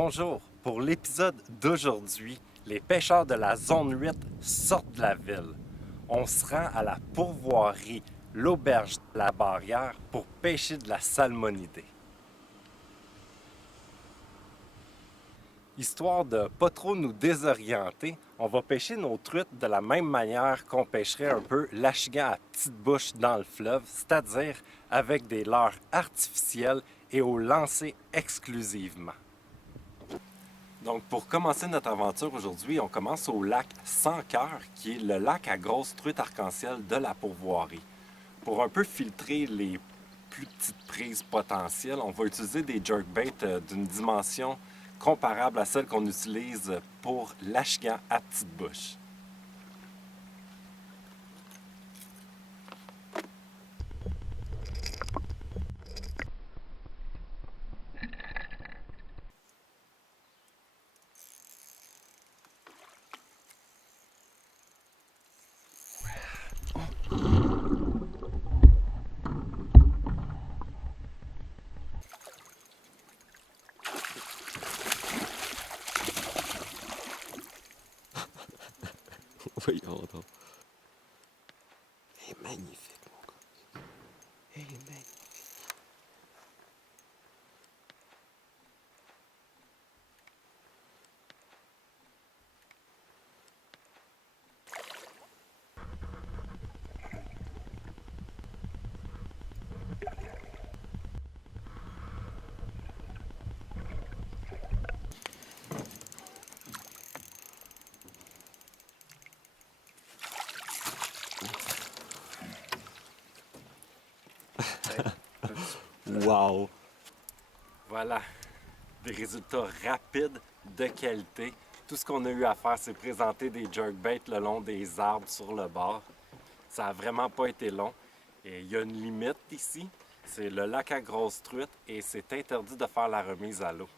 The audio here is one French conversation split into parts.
Bonjour, pour l'épisode d'aujourd'hui, les pêcheurs de la zone 8 sortent de la ville. On se rend à la pourvoirie l'Auberge de la Barrière pour pêcher de la salmonidée. Histoire de pas trop nous désorienter, on va pêcher nos truites de la même manière qu'on pêcherait un peu l'achigan à petite bouche dans le fleuve, c'est-à-dire avec des leurres artificielles et au lancer exclusivement. Donc, pour commencer notre aventure aujourd'hui, on commence au lac Sans Cœur, qui est le lac à grosses truites arc-en-ciel de la pourvoirie. Pour un peu filtrer les plus petites prises potentielles, on va utiliser des jerkbaits d'une dimension comparable à celle qu'on utilise pour l'achigan à petite bouche. Voyons donc. Elle est magnifique, mon gars. Elle est magnifique. Wow! Voilà, des résultats rapides, de qualité. Tout ce qu'on a eu à faire, c'est présenter des jerkbaits le long des arbres sur le bord. Ça n'a vraiment pas été long. Et il y a une limite ici, c'est le lac à grosses truites et c'est interdit de faire la remise à l'eau.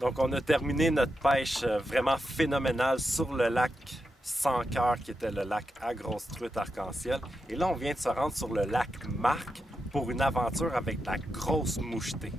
Donc, on a terminé notre pêche vraiment phénoménale sur le lac Sans Cœur, qui était le lac à grosses truites arc-en-ciel. Et là, on vient de se rendre sur le lac Marc pour une aventure avec la grosse mouchetée.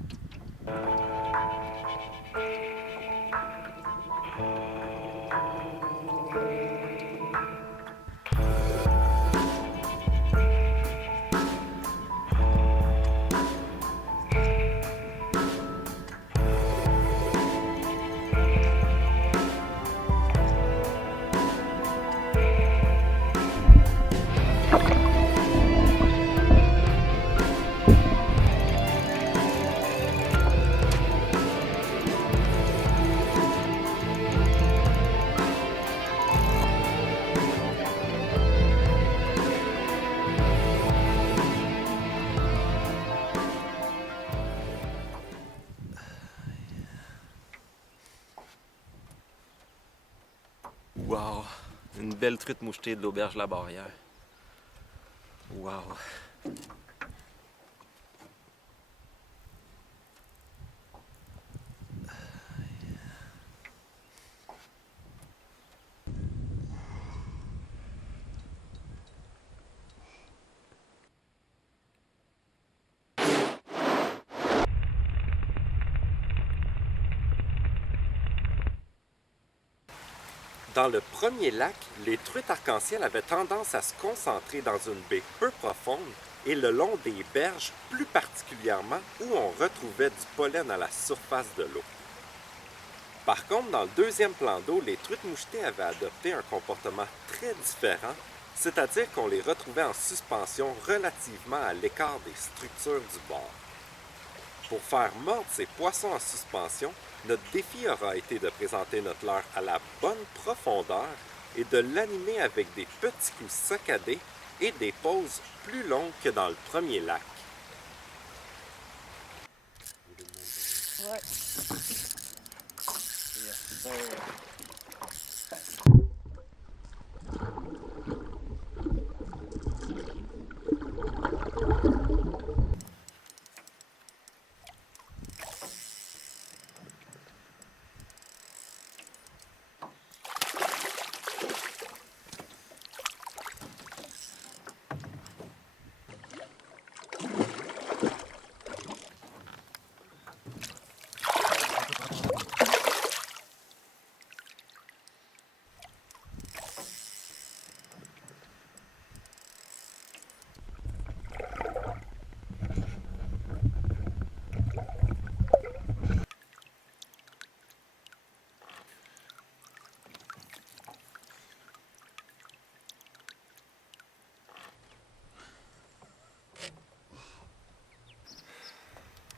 belle truite mouchetée de l'auberge La Barrière. Wow! Dans le premier lac, les truites arc-en-ciel avaient tendance à se concentrer dans une baie peu profonde et le long des berges, plus particulièrement où on retrouvait du pollen à la surface de l'eau. Par contre, dans le deuxième plan d'eau, les truites mouchetées avaient adopté un comportement très différent, c'est-à-dire qu'on les retrouvait en suspension relativement à l'écart des structures du bord. Pour faire mordre ces poissons en suspension, notre défi aura été de présenter notre leurre à la bonne profondeur et de l'animer avec des petits coups saccadés et des pauses plus longues que dans le premier lac. Ouais.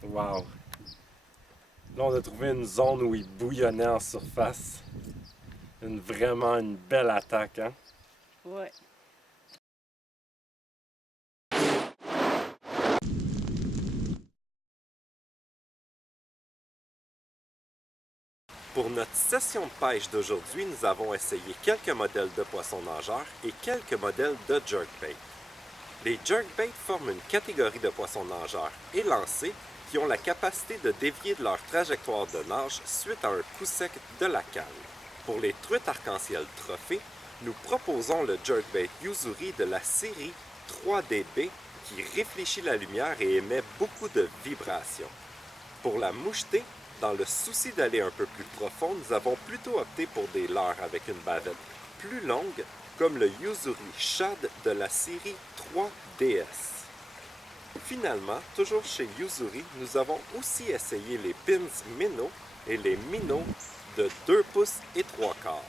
Wow! Là, on a trouvé une zone où il bouillonnait en surface. Vraiment une belle attaque, hein? Ouais. Pour notre session de pêche d'aujourd'hui, nous avons essayé quelques modèles de poissons nageurs et quelques modèles de jerkbait. Les jerkbait forment une catégorie de poissons nageurs élancés qui ont la capacité de dévier de leur trajectoire de nage suite à un coup sec de la cale. Pour les truites arc-en-ciel trophées, nous proposons le jerkbait Yuzuri de la série 3DB qui réfléchit la lumière et émet beaucoup de vibrations. Pour la mouchetée, dans le souci d'aller un peu plus profond, nous avons plutôt opté pour des leurres avec une bavette plus longue, comme le Yuzuri Shad de la série 3DS. Finalement, toujours chez Yuzuri, nous avons aussi essayé les pins minnows et les minnows de 2 pouces et 3 quarts.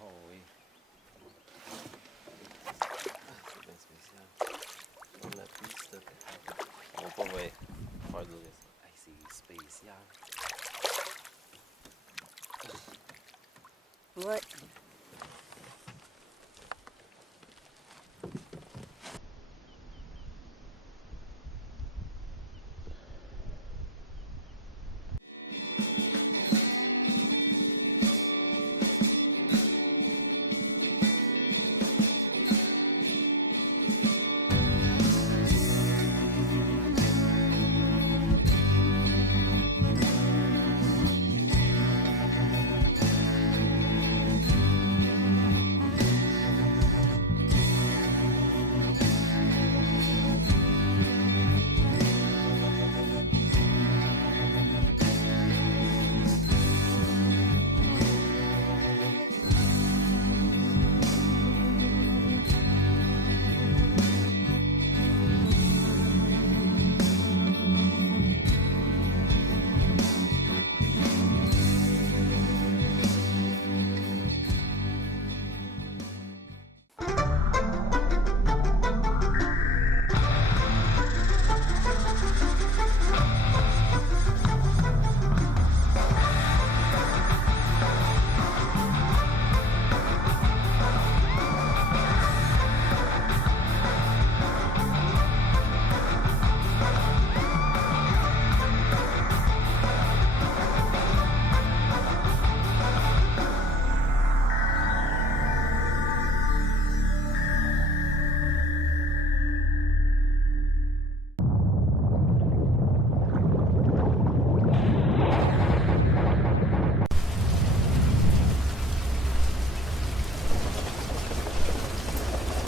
Oh oui. C'est bien spécial. On l'appuie, s'il te plaît. On va pas faire de l'essai. Hey, c'est spécial. Ouais.